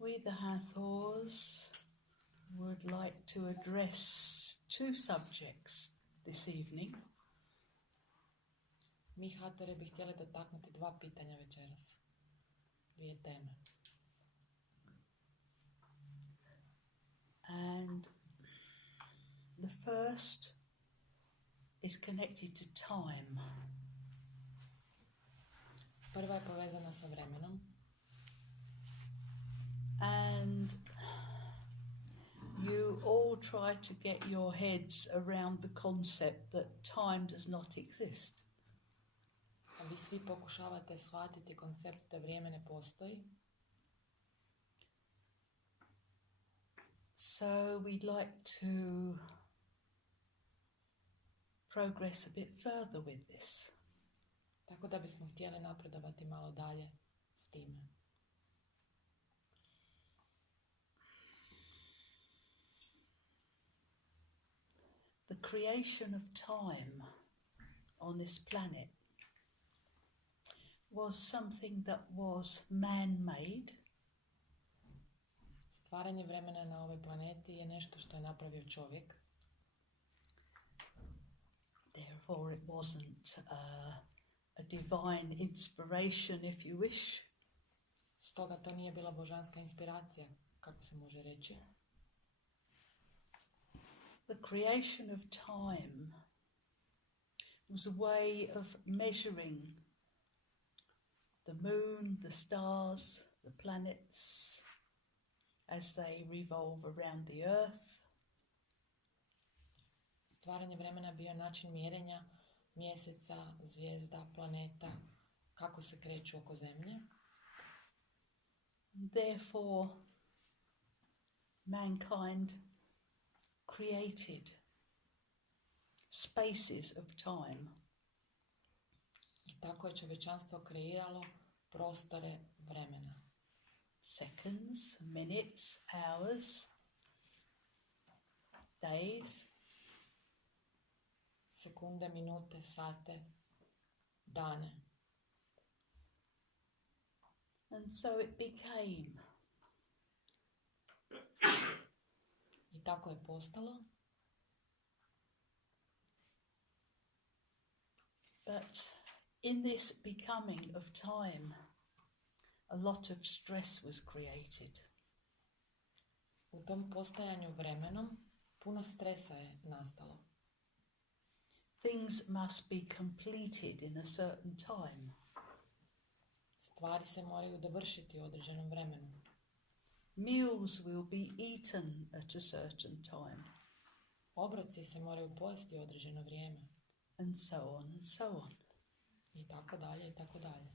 We the Hathors would like to address two subjects this evening. Mi Hathori bi htjeli dotaknuti dva pitanja večeras. Dvije teme. And the first is connected to time. Prva je povezana sa vremenom. And you all try to get your heads around the concept that time does not exist. A vi svi pokušavate shvatiti koncept da vrijeme ne postoji. So we'd like to progress a bit further with this. Tako da bismo htjeli napredovati malo dalje s time. The creation of time on this planet was something that was man-made. Stvaranje vremena na ovoj planeti je nešto što je napravio čovjek. Therefore it wasn't a divine inspiration, if you wish. Stoga to nije bila božanska inspiracija, kako se može reći. The creation of time was a way of measuring the moon, the stars, the planets as they revolve around the earth. Stvaranje vremena bio način mjerenja mjeseca, zvijezda, planeta, kako se kreću oko zemlje. Therefore, mankind created spaces of time. I tako je čovječanstvo kreiralo prostore vremena. Seconds, minutes, hours, days. Sekunde, minute, sate, dane. And so it became. I tako je postalo. But in this becoming of time, a lot of stress was created. U tom postajanju vremenom puno stresa je nastalo. Things must be completed in a certain time. Stvari se moraju dovršiti u određenom vremenu. Meals will be eaten at a certain time. Obroci se moraju pojesti u određeno vrijeme. And so on and so on. I tako dalje, i tako dalje.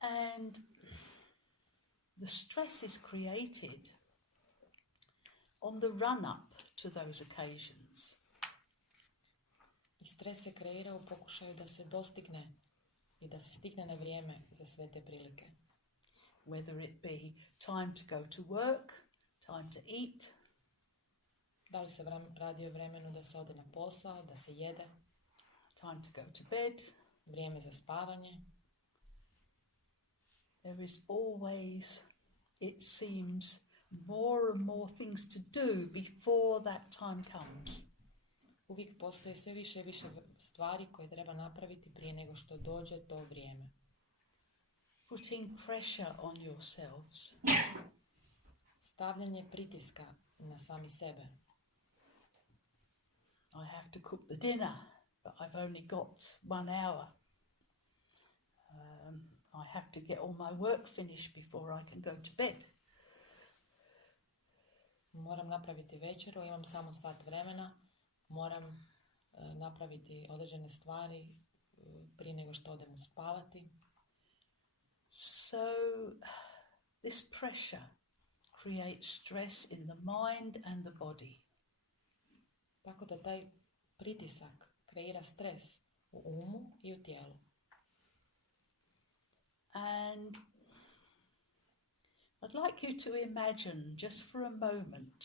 And the stress is created on the run-up to those occasions. I stres se kreira u pokušaju da se dostigne i da se stigne na vrijeme za sve te prilike. Whether it be time to go to work, time to eat. Da li se radi o vremenu da se ode na posao, da se jede. Time to go to bed. Vrijeme za spavanje. There is always, it seems, more and more things to do before that time comes. Uvijek postoji sve više i više stvari koje treba napraviti prije nego što dođe to vrijeme. Putting pressure on yourselves. Stavljanje pritiska na sami sebe. I have to cook the dinner, but I've only got 1 hour. I have to get all my work finished before I can go to bed. Moram napraviti večeru, imam samo sat vremena. Moram napraviti određene stvari prije nego što odem spavati. So this pressure creates stress in the mind and the body. Tako da taj pritisak kreira stres u umu i u tijelu. And I'd like you to imagine just for a moment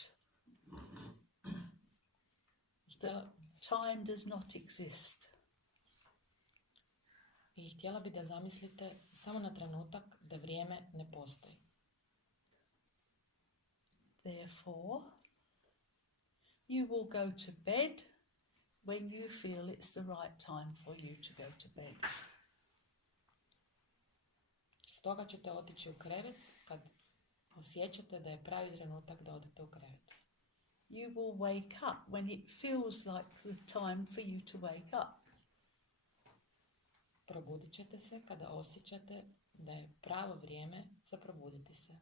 that time does not exist. I htjela bi da zamislite samo na trenutak da vrijeme ne postoji. Therefore, you will go to bed when you feel it's the right time for you to go to bed. Stoga ćete otići u krevet kad osjećate da je pravi trenutak da odete u krevet. You will wake up when it feels like the time for you to wake up. Probudit ćete se kada osjećate da je pravo vrijeme za probuditi se.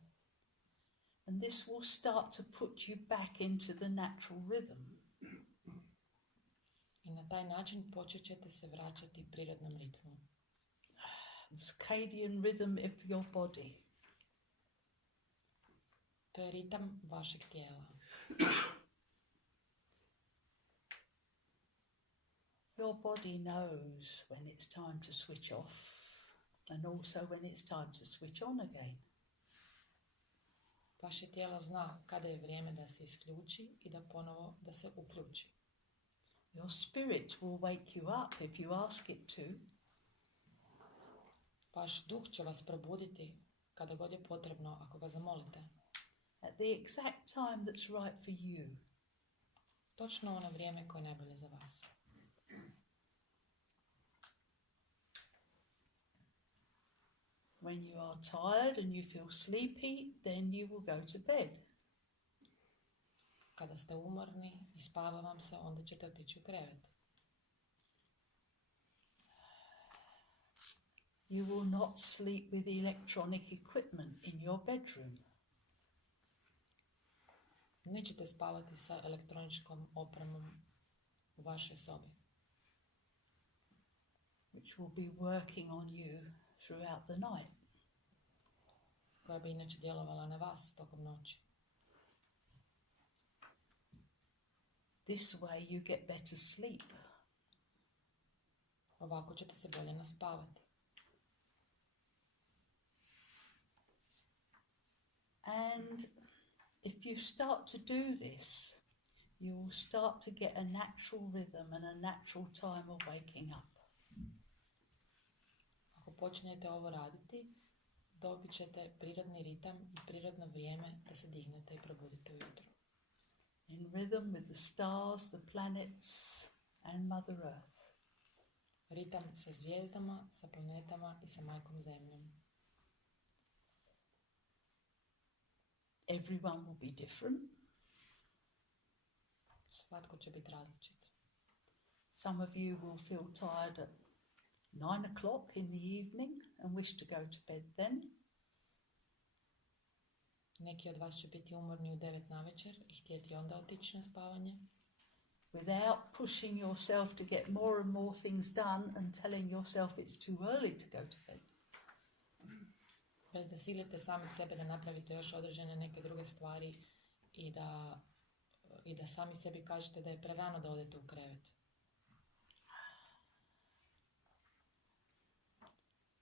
And this will start to put you back into the natural rhythm. I na taj način počet ćete se vraćati prirodnom ritmu. The circadian rhythm of your body. To je ritam vašeg tijela. Your body knows when it's time to switch off and also when it's time to switch on again. Vaše tijelo zna kada je vrijeme da se isključi i da ponovo da se uključi. Your spirit will wake you up if you ask it to. Vaš duh će vas probuditi kada god je potrebno ako ga zamolite. At the exact time that's right for you. Točno ono vrijeme koje je najbolje za vas. When you are tired and you feel sleepy, then you will go to bed. Kada ste umorni i spava vam se, onda ćete otići u krevet. You will not sleep with electronic equipment in your bedroom. Nećete spavati sa elektroničkom opremom u vašoj sobi, Which will be working on you throughout the night. koja bi inače djelovala na vas tokom noći. This way you get better sleep. Ovako ćete se bolje naspavati. And if you start to do this, you will start to get a natural rhythm and a natural time of waking up. Ako počnete ovo raditi, dobit ćete prirodni ritam i prirodno vrijeme da se dignete i probudite ujutro. In rhythm with the stars, the planets and Mother Earth. Ritam sa zvijezdama, sa planetama i sa majkom zemljom. Everyone will be different. Svatko će biti različit. Some of you will feel tired at 9 o'clock in the evening and wish to go to bed then. Neki od vas će biti umorni u 9 navečer i htjeti onda otići na spavanje. Without pushing yourself to get more and more things done and telling yourself it's too early to go to bed. Bez da silite sami sebe da napravite još određene neke druge stvari i da sami sebi kažete da je prerano da odete u krevet.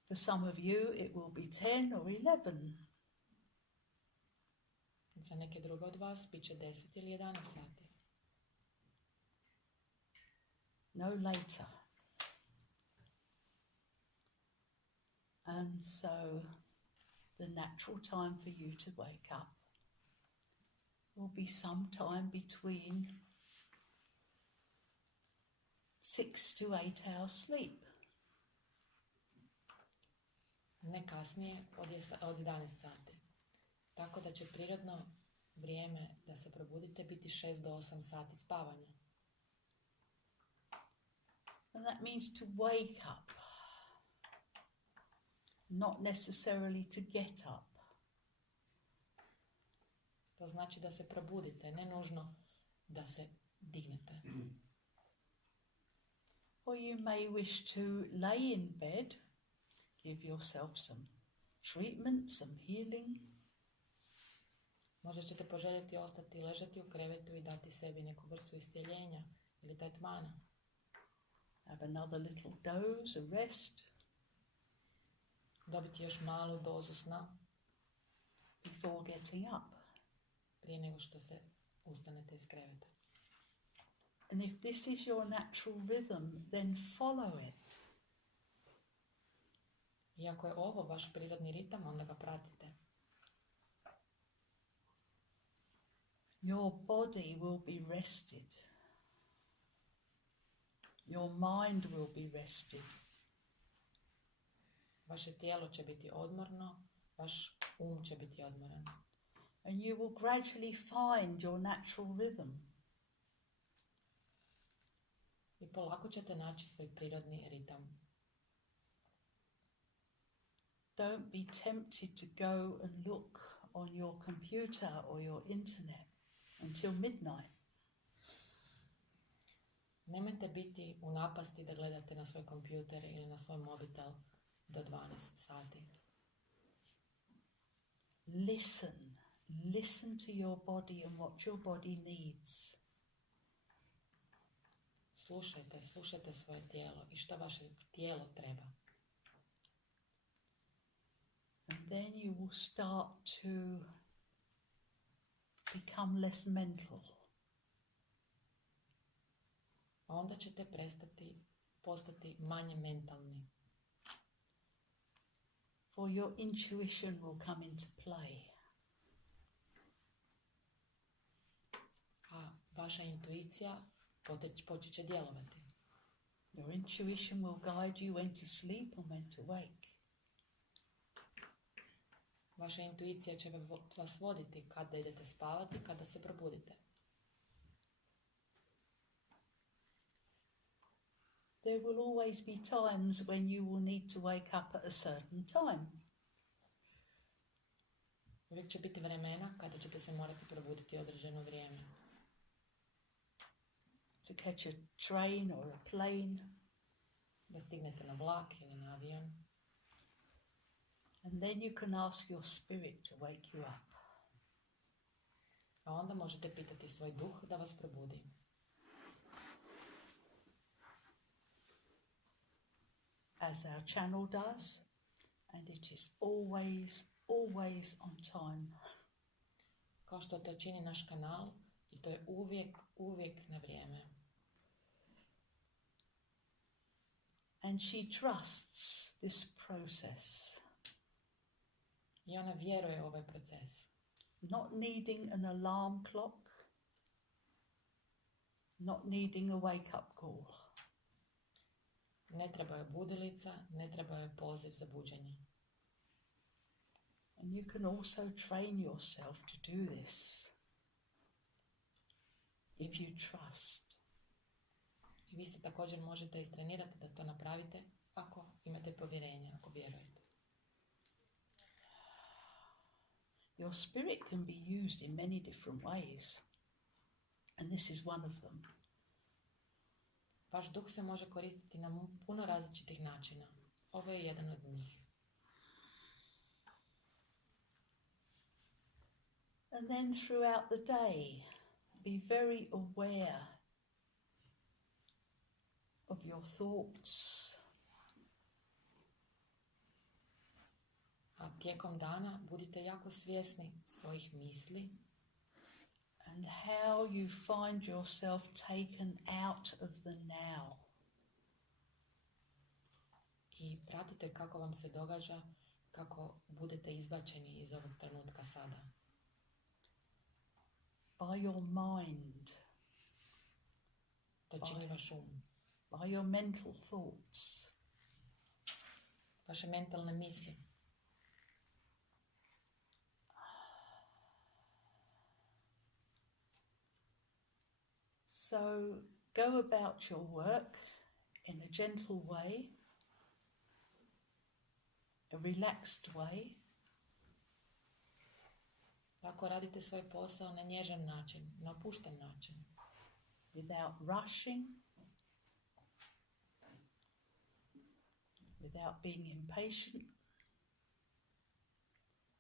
For some of you it will be 10 or 11. Za neke druge od vas bit će 10 ili 11 sati. No later. And so the natural time for you to wake up will be sometime between 6 to 8 hours sleep. Ne kasnije od 11 sati. Tako da će prirodno vrijeme da se probudite biti 6 do 8 sati spavanja. And that means to wake up, not necessarily to get up. To znači da se probudite, ne nužno da se dignete. Or you may wish to lay in bed, give yourself some treatment, some healing. Možda ćete poželjeti ostati ležati u krevetu i dati sebi neku vrstu iscjeljenja ili tretmana. Have another little doze, a rest. Dobiti još malu dozu sna Before getting up. prije nego što se ustanete iz kreveta. And if this is your natural rhythm, then follow it. I ako je ovo vaš prirodni ritam, onda ga pratite. Your body will be rested. Your mind will be rested. Vaše tijelo će biti odmorno, vaš će biti odmoran. And you will gradually find your natural rhythm. I polako ćete naći svoj prirodni ritam. Don't be tempted to go and look on your computer or your internet until midnight. Nemojte biti u napasti da gledate na svoj kompjuter ili na svoj mobitel do 12 sati. Listen to your body and what your body needs. Slušajte svoje tijelo i što vaše tijelo treba. And then you will start to become less mental. A onda ćete postati manje mentalni. For your intuition will come into play. A vaša intuicija počet će djelovati. Your intuition will guide you when to sleep and when to wake. Vaša intuicija će vas voditi kada idete spavati, kada se probudite. There will always be times when you will need to wake up at a certain time. Uvijek će biti vremena kada ćete se morati probuditi određeno vrijeme. To catch a train or a plane. Da stignete na vlak ili na avion. And then you can ask your spirit to wake you up. A onda možete pitati svoj duh da vas probudi. As our channel does, and it is always on time. Kao što to čini naš kanal i to je uvijek na vrijeme. And she trusts this process. I ona vjeruje u ovaj proces. Not needing an alarm clock, not needing a wake-up call. Ne treba joj budilica, ne treba joj poziv za buđenje. And you can also train yourself to do this if you trust. I vi se također možete istrenirati da to napravite ako imate povjerenje, ako vjerujete. Your spirit can be used in many different ways, and this is one of them. Vaš duh se može koristiti na puno različitih načina. Ovo je jedan od njih. And then throughout the day, be very aware of your thoughts. A tijekom dana budite jako svjesni svojih misli. And how you find yourself taken out of the now. I pratite kako vam se događa, kako budete izbačeni iz ovog trenutka sada. By your mind. To čini vaš By your mental thoughts. Vaše mentalne misli. So go about your work in a gentle way, a relaxed way. Tako radite svoj posao na nježan način, na opušten način. Without rushing, without being impatient,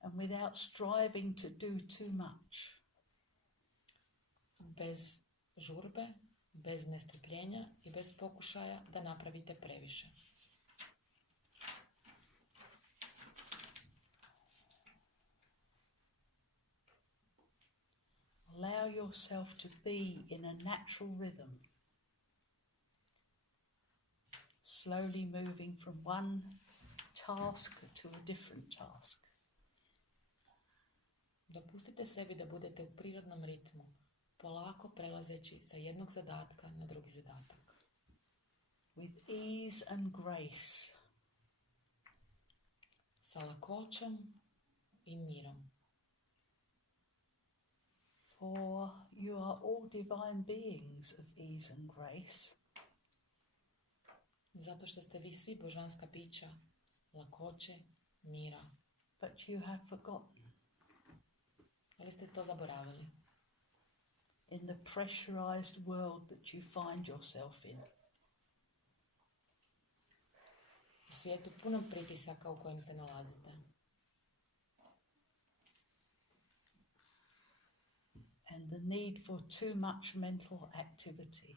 and without striving to do too much. Bez žurbe, bez nestrpljenja i bez pokušaja da napravite previše. Allow yourself to be in a natural rhythm, slowly moving from one task to a different task. Dopustite sebi da budete u prirodnom ritmu, polako prelazeći sa jednog zadatka na drugi zadatak. With ease and grace. Sa lakoćom i mirom. For you are all divine beings of ease and grace. Zato što ste vi svi božanska bića, lakoće, mira. But you have forgotten. Ali ste to zaboravili. In the pressurized world that you find yourself in. U svijetu punom pritisaka u kojem se nalazite. And the need for too much mental activity.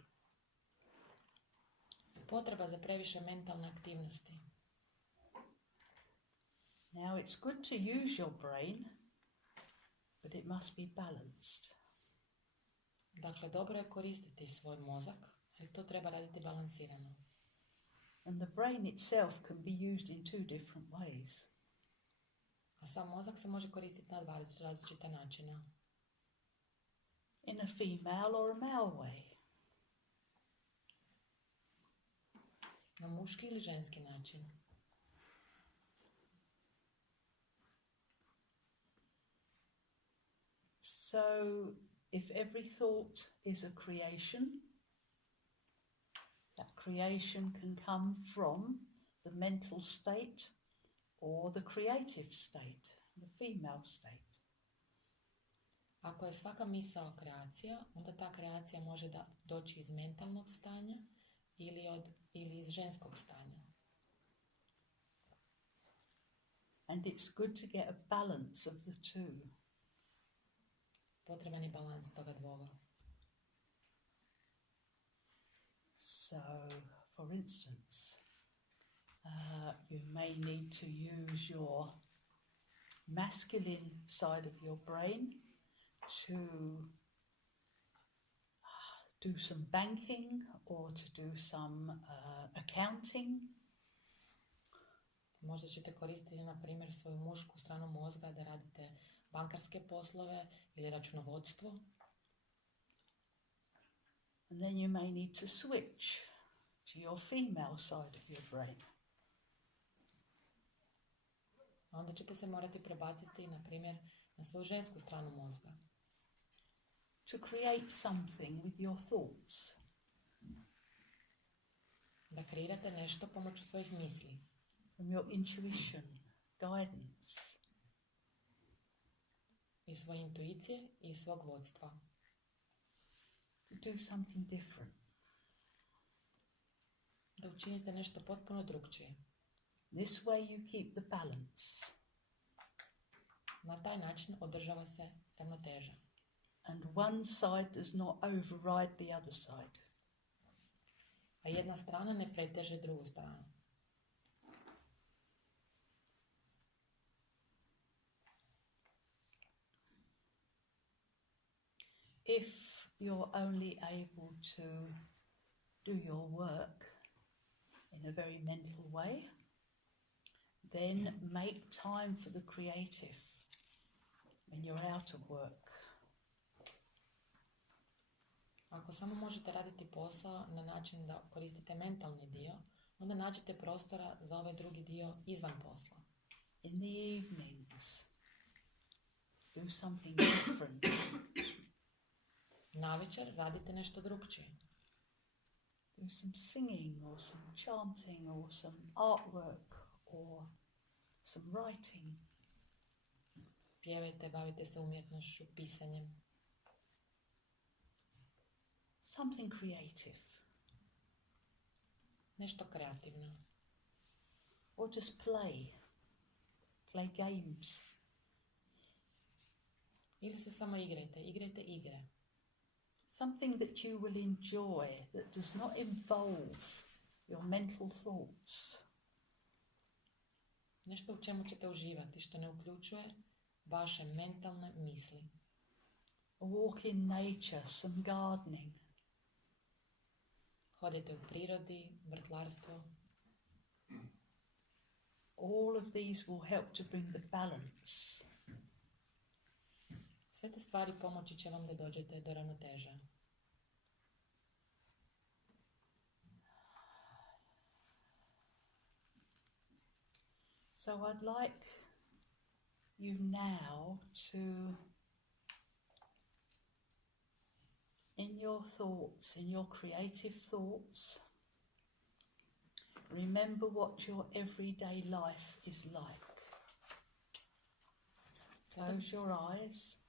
Potreba za previše mentalne aktivnosti. Now it's good to use your brain, but it must be balanced. Dakle, dobro je koristiti svoj mozak, ali to treba raditi balansirano. And the brain itself can be used in two different ways. A sam mozak se može koristiti na dva različita načina. In a female or a male way. Na muški ili ženski način. So, if every thought is a creation, that creation can come from the mental state or the creative state, the female state. Ako je svaka misao kreacija, onda ta kreacija može doći iz mentalnog stanja ili iz ženskog stanja. And it's good to get a balance of the two. Potreban je balans toga dvoga. So, for instance, you may need to use your masculine side of your brain to do some banking or to do some accounting. Možda ćete koristiti, na primjer, svoju mušku stranu mozga da radite bankarske poslove ili računovodstvo. And then you may need to switch to your female side of your brain. A onda ćete se morati prebaciti, na primjer, na svoju žensku stranu mozga. To create something with your thoughts. Da kreirate nešto pomoću svojih misli. From your intuition, guidance. I svoje intuicije i svog vodstva. To do something different. Da učinite nešto potpuno drugčije. This way you keep the balance. Na taj način održava se ravnoteža. And one side does not override the other side. A jedna strana ne preteže drugu stranu. If you're only able to do your work in a very mental way, then make time for the creative when you're out of work. Ako samo možete raditi posao na način da koristite mentalni dio, onda nađite prostora za ovaj drugi dio izvan posla. In the evenings, do something different. Navečer radite nešto drugčije. Do some singing or some chanting or some artwork or some writing. Pjevajte, bavite se umjetnošću, pisanjem. Something creative. Nešto kreativno. Or just play. Play games. Ili se samo igrajte igre. Something that you will enjoy, that does not involve your mental thoughts. Nešto u čemu ćete uživati, što ne uključuje vaše mentalne misli. A walk in nature, some gardening. Hodite u prirodi, vrtlarstvo. All of these will help to bring the balance. Sve te stvari pomoći će vam da dođete do ravnoteže. So I'd like you now to, in your thoughts, in your creative thoughts, remember what your everyday life is like. Close your eyes.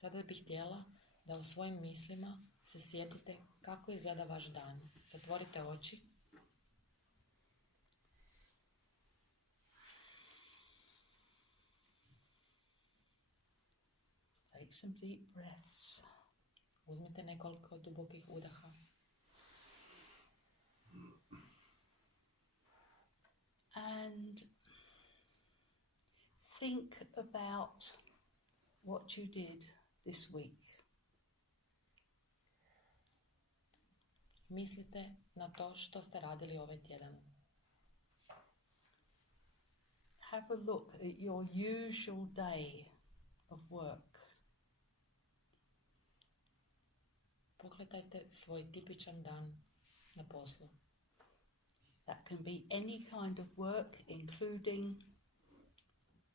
Sada bih htjela da u svojim mislima se sjetite kako izgleda vaš dan. Zatvorite oči. Take some deep breaths. Uzmite nekoliko dubokih udaha. And think about what you did this week. Mislite na to što ste radili ovaj tjedan. Have a look at your usual day of work. Pogledajte svoj tipičan dan na poslu. That can be any kind of work, including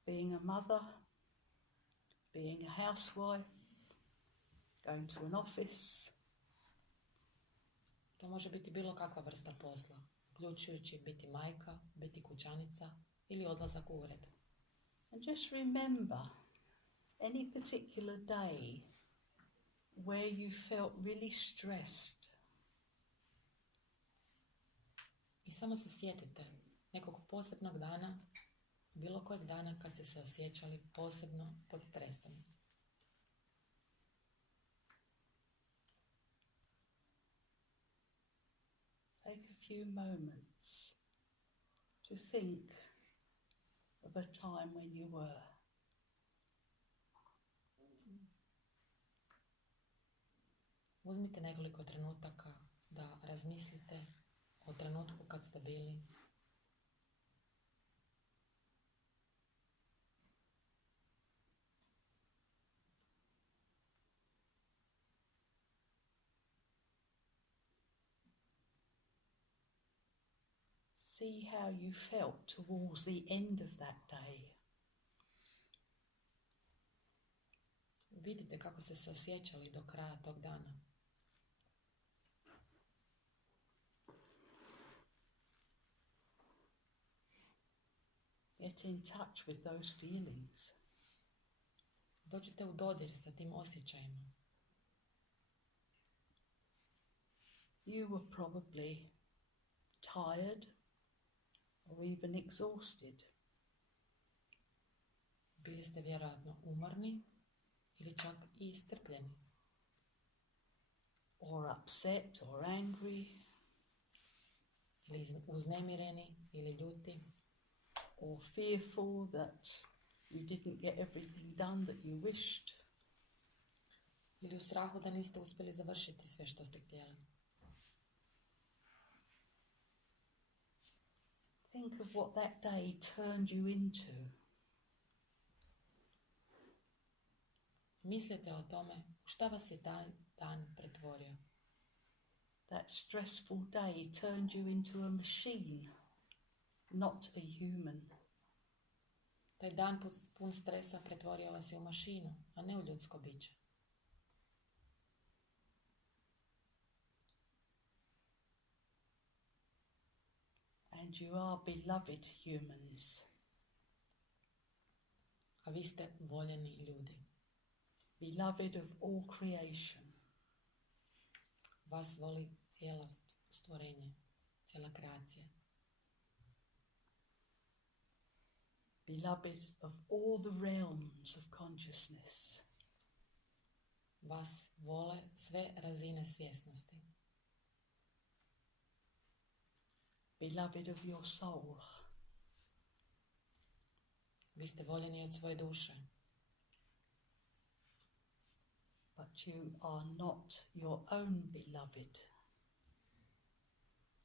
being a mother, being a housewife, going to an office. To može biti bilo kakva vrsta posla, uključujući biti majka, biti kućanica ili odlazak u ured. And just remember any particular day where you felt really stressed. I samo se sjetite nekog posebnog dana, bilo kojeg dana kad ste se osjećali posebno pod stresom. Take a few moments to think of a time when you were. Uzmite nekoliko trenutaka da razmislite o trenutku kad ste bili. See how you felt towards the end of that day. Vidite kako ste se osjećali do kraja tog dana. Get in touch with those feelings. Dođite u dodir sa tim osjećajima. You were probably tired or even exhausted. Bili ste vjerojatno umorni ili čak i iscrpljeni. Or upset or angry. Ili uznemireni ili ljuti. Or fearful that you didn't get everything done that you wished. Ili u strahu da niste uspjeli završiti sve što ste htjeli. Think of what that day turned you into. Mislite o tome šta vas je taj dan pretvorio. That stressful day turned you into a machine, not a human. Taj dan pun stresa pretvorio vas je u mašinu, a ne u ljudsko biće. And you are beloved humans. A vi ste voljeni ljudi. Beloved of all creation. Vas voli cijelo stvorenje, cijela kreacija. Beloved of all the realms of consciousness. Vas vole sve razine svjesnosti. Beloved of your soul. Vi ste voljeni od svoje duše. But you are not your own beloved.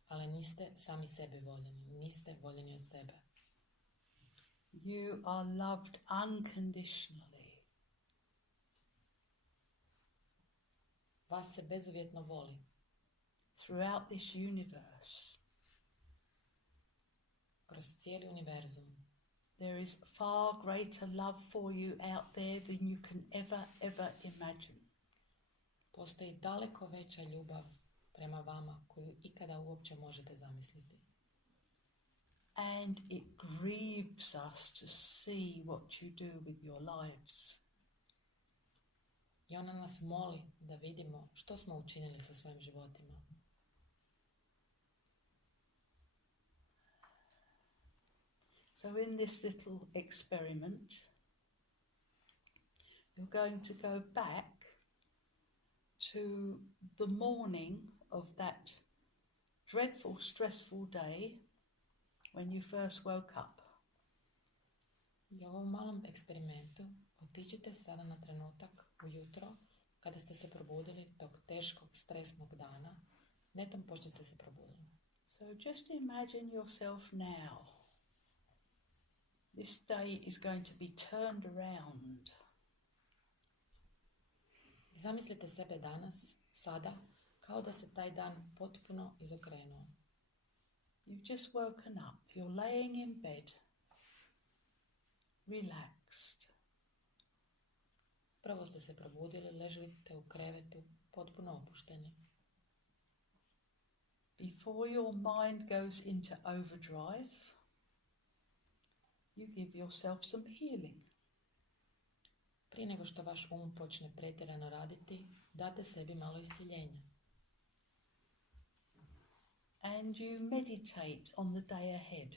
Ali niste sami sebi voljeni, niste voljeni od sebe. You are loved unconditionally. Vas se bezuvjetno voli. Throughout this universe. Kroz cijeli univerzum. There is far greater love for you out there than you can ever imagine. Postoji daleko veća ljubav prema vama koju ikada uopće možete zamisliti. And it grieves us to see what you do with your lives. I ona nas moli da vidimo što smo učinili sa svojim životima. So in this little experiment, you're going to go back to the morning of that dreadful, stressful day when you first woke up. I u ovom malom eksperimentu otiđite sada na trenutak ujutro kada ste se probudili tog teškog, stresnog dana, netom pošto ste se probudili. So just imagine yourself now. This day is going to be turned around. Zamislite sebe danas, sada, kao da se taj dan potpuno izokrenuo. You've just woken up. You're laying in bed, relaxed. Prvo ste se probudili, ležite u krevetu, potpuno opušteni. Before your mind goes into overdrive, you give yourself some healing. Prije nego što vaš počne pretjerano raditi, date sebi malo isciljenja. And you meditate on the day ahead.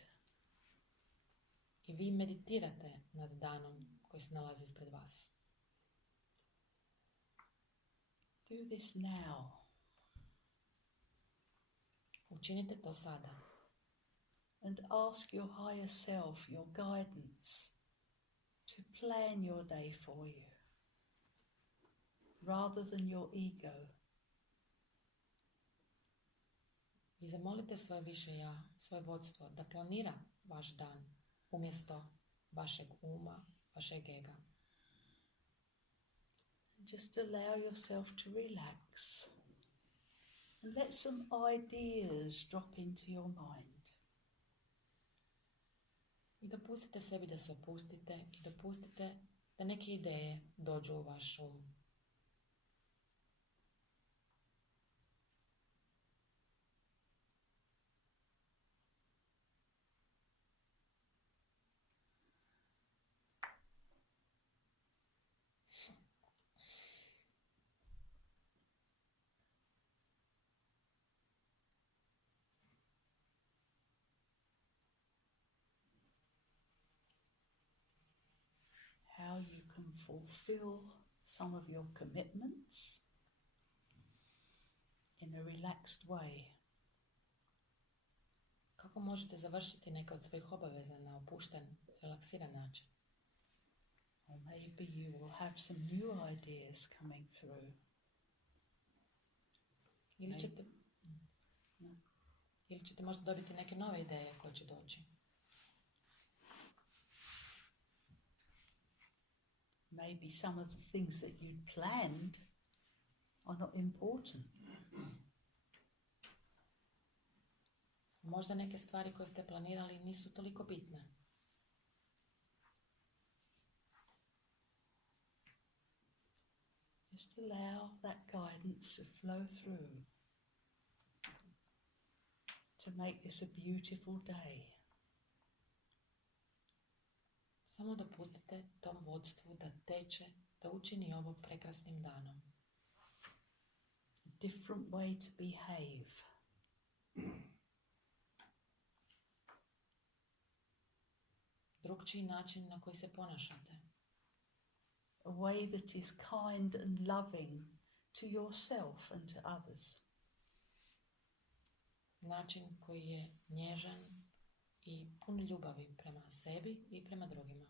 I vi meditirate nad danom koji se nalazi ispred vas. Do this now. Učinite to sada. And ask your higher self, your guidance, to plan your day for you, rather than your ego. I zamolite svoje više ja, svoje vodstvo, da planira vaš dan umjesto vašeg uma, vašeg ega. Just allow yourself to relax and let some ideas drop into your mind. I dopustite sebi da se opustite i dopustite da neke ideje dođu u vaš um. How you can fulfill some of your commitments in a relaxed way. Kako možete završiti neke od svojih obaveza na opušten, relaksiran način? Or maybe you will have some new ideas coming through. Ili ćete možda dobiti neke nove ideje koje će doći. Maybe some of the things that you'd planned are not important. Možda neke stvari koje ste planirali nisu toliko bitne. Just allow that guidance to flow through to make this a beautiful day. Samo dopustite tom vodstvu da teče, da učini ovo prekrasnim danom. A different way to behave. Drugčiji način na koji se ponašate. A way that is kind and loving to yourself and to others. Način koji je nježan i pun ljubavi prema sebi i prema drugima.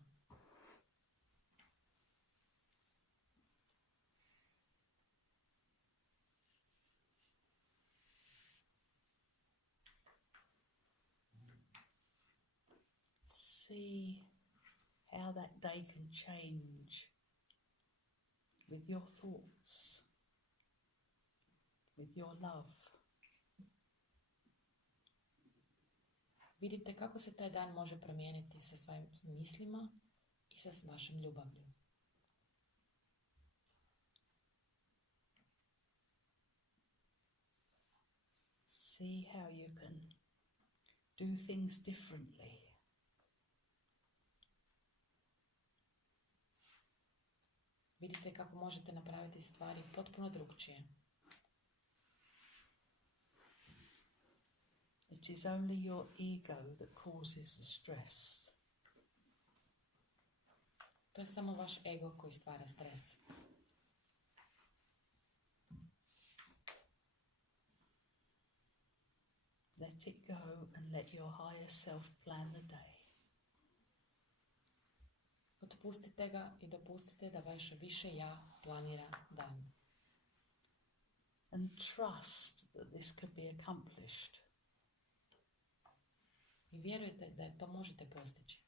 See how that day can change with your thoughts, with your love. Vidite kako se taj dan može promijeniti sa svojim mislima i sa vašom ljubavlju. See how you can do things differently. Vidite kako možete napraviti stvari potpuno drugčije. It is only your ego that causes the stress. To je samo vaš ego koji stvara stres. Let it go and let your higher self plan the day. Otpustite ga i dopustite da vaše više ja planira dan. And trust that this can be accomplished. I vjerujte da to možete postići.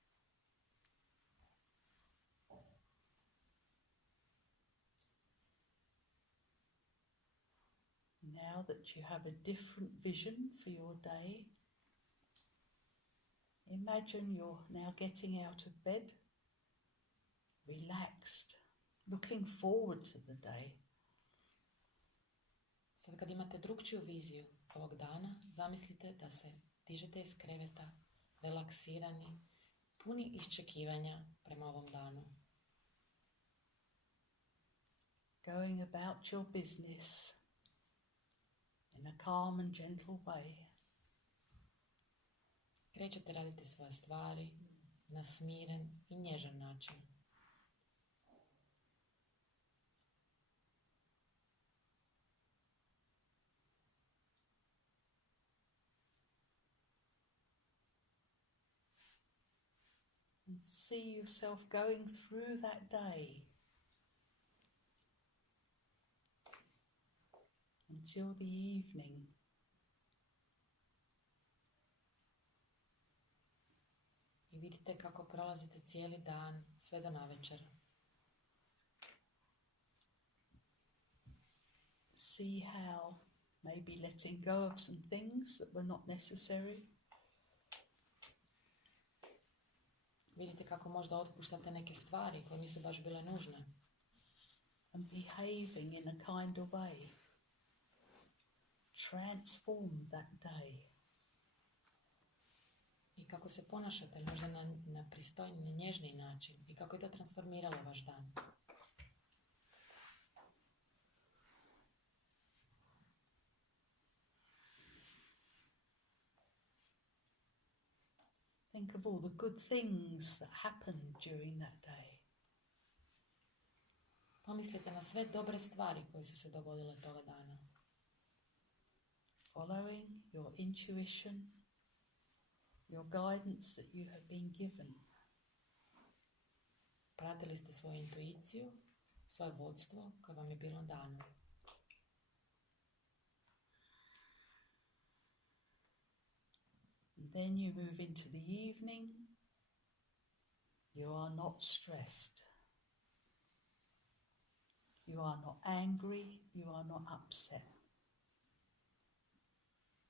Now that you have a different vision for your day, imagine you're now getting out of bed, relaxed, looking forward to the day. Sad kad imate drugčiju viziju ovog dana, zamislite da se dižete iz kreveta, relaksirani, puni iščekivanja prema ovom danu. Going about your business in a calm and gentle way. Krećete raditi svoje stvari na smiren i nježan način. And see yourself going through that day until the evening. I vidite kako prolazite cijeli dan sve do navečer. See how maybe letting go of some things that were not necessary. Vidite kako možda otpuštate neke stvari koje nisu baš bile nužne. And behaving in a kind of way. Transform that day. I kako se ponašate možda na pristojni, nježniji način. I kako je to transformiralo vaš dan. Think of all the good things that happened during that day. Pomislite na sve dobre stvari koje su se dogodile toga dana. Following your intuition, your guidance that you have been given. Pratili ste svoju intuiciju, svoje vodstvo koje vam je bilo dano. And then you move into the evening. You are not stressed. You are not angry. You are not upset.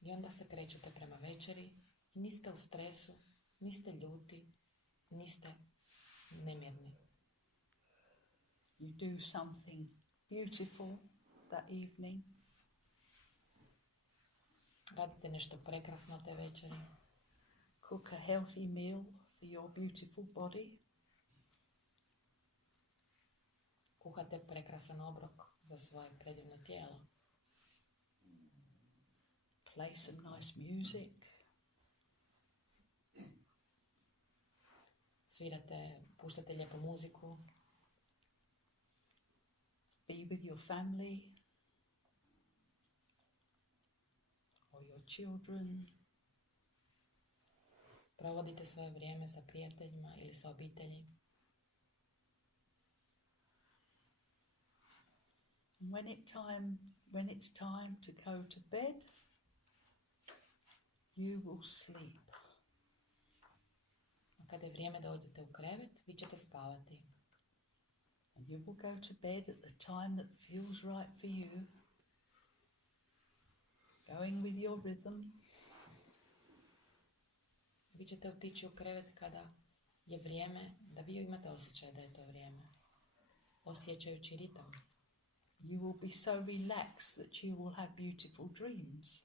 I onda se krećete prema večeri i niste u stresu, niste ljuti, niste nemirni. You do something beautiful that evening. Radite nešto prekrasno te večeri. Cook a healthy meal for your beautiful body. Kuhate prekrasan obrok za svoje predivno tijelo. Play some nice music. Svirate, puštate lijepu muziku. Be with your family or your children. Provodite svoje vrijeme sa prijateljima ili sa obitelji. And when it's time to go to bed, you will sleep. kada je vrijeme da odete u krevet, vi ćete spavati. And you will go to bed at the time that feels right for you, going with your rhythm. Vi ćete otići u krevet kada je vrijeme, da vi imate osjećaj da je to vrijeme, osjećajući ritam. You will be so relaxed that you will have beautiful dreams.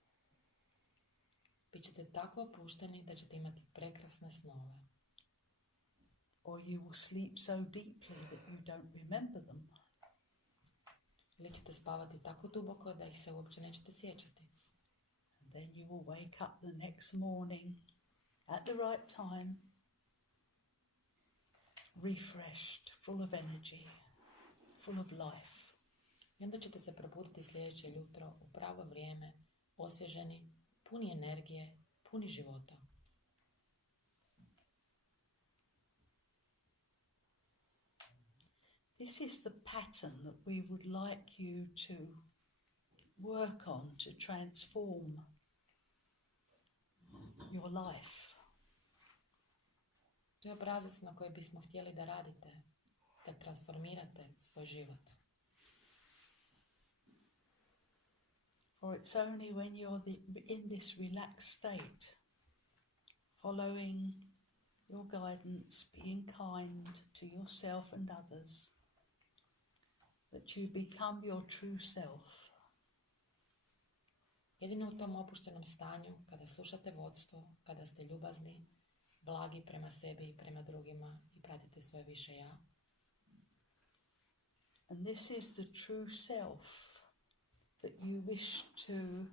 Bićete tako opušteni da ćete imati prekrasne snove. Or you will sleep so deeply that you don't remember them. Ili ćete spavati tako duboko da ih se uopće nećete sjećati. And then you will wake up the next morning at the right time, refreshed, full of energy, full of life. I onda ćete se probuditi sljedeće jutro u pravo vrijeme, osvježeni, puni energije, puni života. This is the pattern that we would like you to work on to transform your life. To je obrazac na koji bismo htjeli da radite, da transformirate svoj život. For it's only when you're in this relaxed state, following your guidance, being kind to yourself and others, that you become your true self. Jedino u tom opuštenom stanju, kada slušate vodstvo, kada ste ljubazni, blagi prema sebi i prema drugima i pratite svoje više ja. And this is the true self that you wish to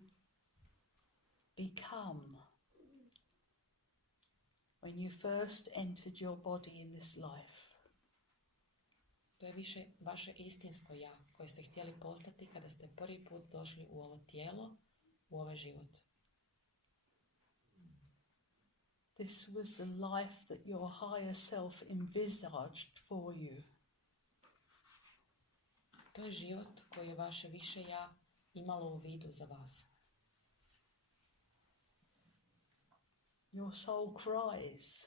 become when you first entered your body in this life. To je više vaše istinsko ja koje ste htjeli postati kada ste prvi put došli u ovo tijelo, u ovaj život. This was the life that your higher self envisaged for you. To je život koji je vaše više ja imalo u vidu za vas. Your soul cries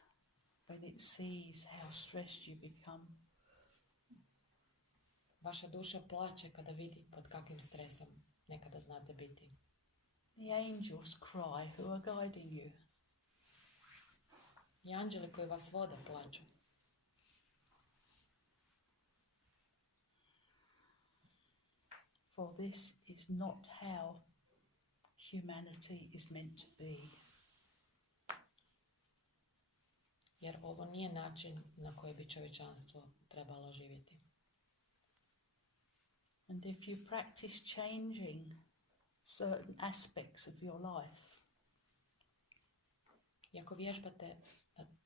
when it sees how stressed you become. Vaša duša plače kada vidi pod kakvim stresom nekada znate biti. The angels cry who are guiding you. I anđeli koji vas vode plaču. For this is not how humanity is meant to be. Jer ovo nije način na koji bi čovječanstvo trebalo živjeti. And if you practice changing certain aspects of your life, I ako vježbate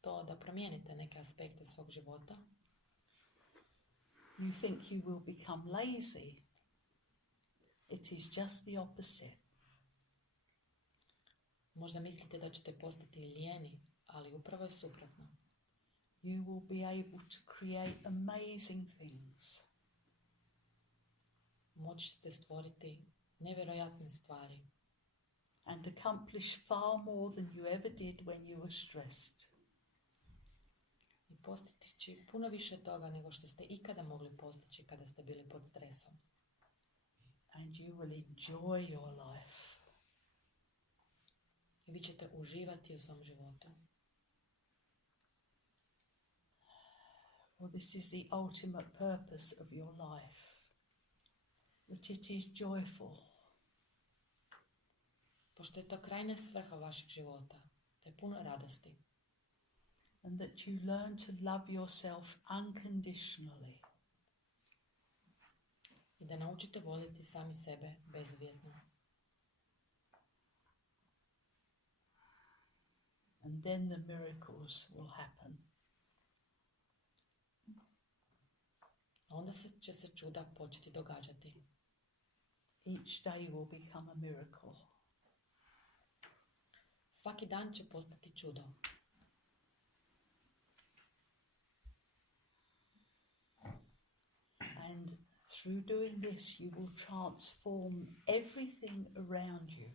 to da promijenite neke aspekte svog života, you think you will become lazy. It is just the opposite. možda mislite da ćete postati lijeni, ali upravo je suprotno. You will be able to create amazing things. Moći ćete stvoriti nevjerojatne stvari And accomplish far more than you ever did when you were stressed. i postići puno više toga nego što ste ikada mogli postići kada ste bili pod stresom. And you will enjoy your life. I vi ćete uživati u svom životu. For this is the ultimate purpose of your life. That it is joyful. Pošto je to krajnja svrha vašeg života, da je puno radosti. And that you learn to love yourself unconditionally. I da naučite voljeti sami sebe bezuvjetno. And then the miracles will happen. A onda će se čuda početi događati. Each day will become a miracle. Svaki dan će postati čudo. And through doing this, you will transform everything around you.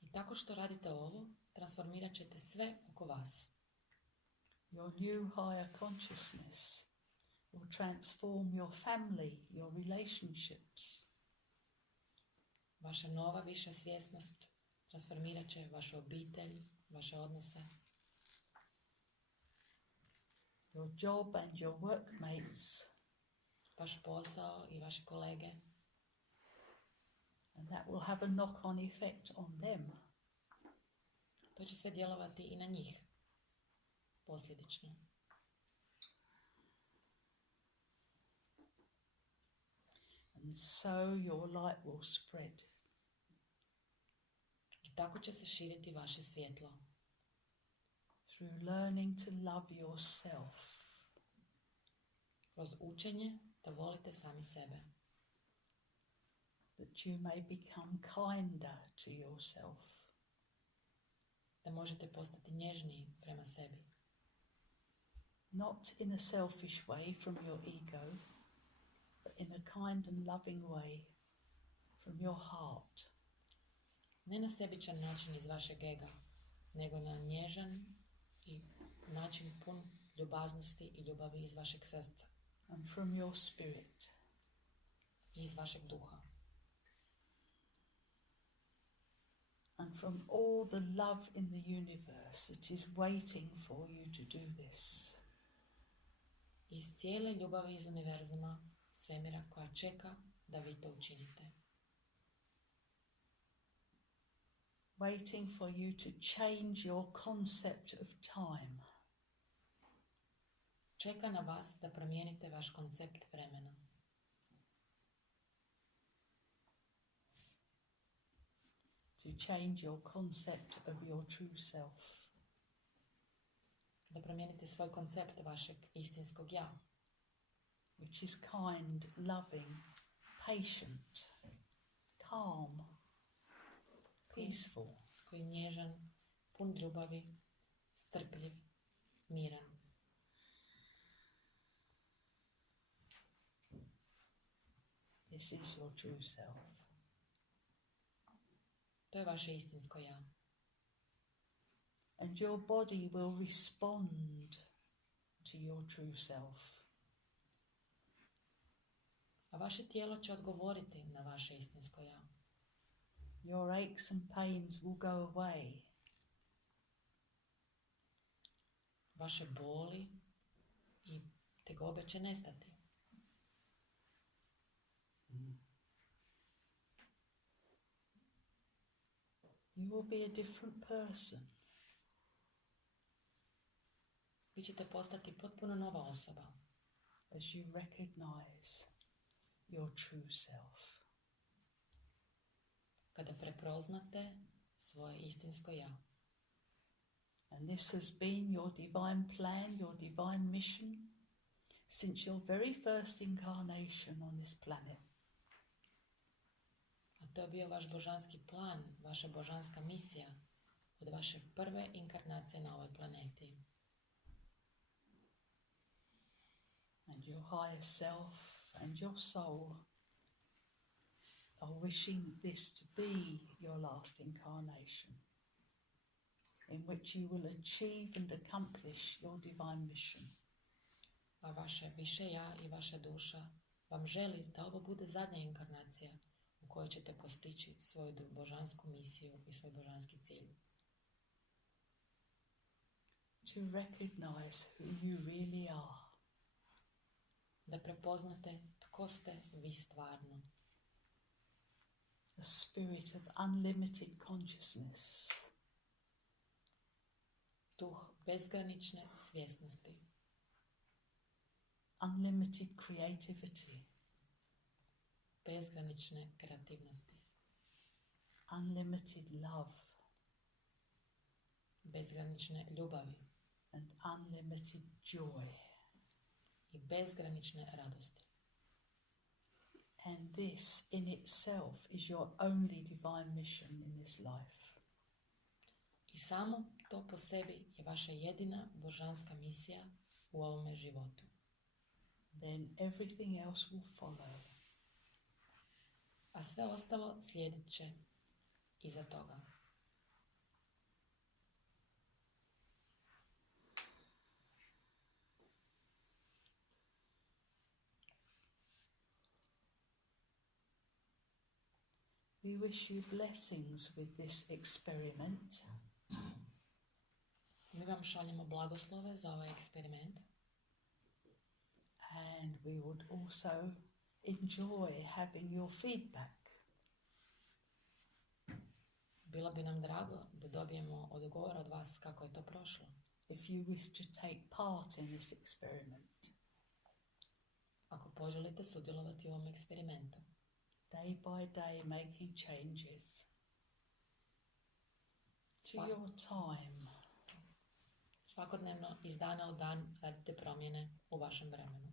I tako što radite ovo, transformirat ćete sve oko vas. Your new higher consciousness will transform your family, your relationships. Vaša nova viša svjesnost transformirat će vašu obitelj, vaše odnose. Your job and your workmates. Vaš posao i vaše kolege. And that will have a knock-on effect on them. To će sve djelovati i na njih, posljedično. And so your light will spread. I tako će se širiti vaše svjetlo. Through learning to love yourself. Kroz učenje da volite sami sebe. That you may become kinder to yourself. Da možete postati nježniji prema sebi. Not in a selfish way from your ego, but in a kind and loving way from your heart. Ne na sebičan način iz vašeg ega, nego na nježan i način pun ljubaznosti i ljubavi iz vašeg srca. And from your spirit. I iz vašeg duha. And from all the love in the universe that is waiting for you to do this. Iz cijele ljubavi iz univerzuma, svemira koja čeka da vi to učinite. Waiting for you to change your concept of time. Čeka na vas da promijenite vaš koncept vremena. To change your concept of your true self. Da promijenite svoj koncept vašeg istinskog ja. Which is kind, loving, patient, calm, peaceful. Koji je nježan, pun ljubavi, strpljiv, miran. This is your true self. To je vaše istinsko ja. And your body will respond to your true self. A vaše tijelo će odgovoriti na vaše istinsko ja. Your aches and pains will go away. Vaše boli i tegobe će nestati. You will be a different person. Vi ćete postati potpuno nova osoba. As you recognize your true self. Kada prepoznate svoje istinsko ja. And this has been your divine plan, your divine mission, since your very first incarnation on this planet. A to je bio vaš božanski plan, vaša božanska misija od vaše prve inkarnacije na ovoj planeti. And your higher self and your soul are wishing this to be your last incarnation, in which you will achieve and accomplish your divine mission. A vaše više ja i vaša duša vam želi da ovo bude zadnja inkarnacija u kojoj ćete postići svoju božansku misiju i svoj božanski cilj. To recognize who you really are. Da prepoznate tko ste vi stvarno. A spirit of unlimited consciousness. Duh bezgranične svjesnosti. Unlimited creativity. Bezgranične kreativnosti. Unlimited love. Bezgranične ljubavi. And unlimited joy. I bezgranične radosti. And this in itself is your only divine mission in this life. I samo to po sebi je vaša jedina božanska misija u ovome životu. Then everything else will follow. A sve ostalo slijedit će iza toga. We wish you blessings with this experiment. Mi vam šaljemo blagoslove za ovaj eksperiment. And we would also enjoy having your feedback. Bilo bi nam drago da dobijemo odgovor od vas kako je to prošlo. If you wish to take part in this experiment. Ako poželite sudjelovati u ovom eksperimentu. Day by day making changes to your time. Svakodnevno iz dana u dan radite promjene u vašem vremenu.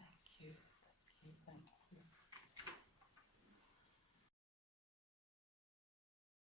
Thank you. Thank you.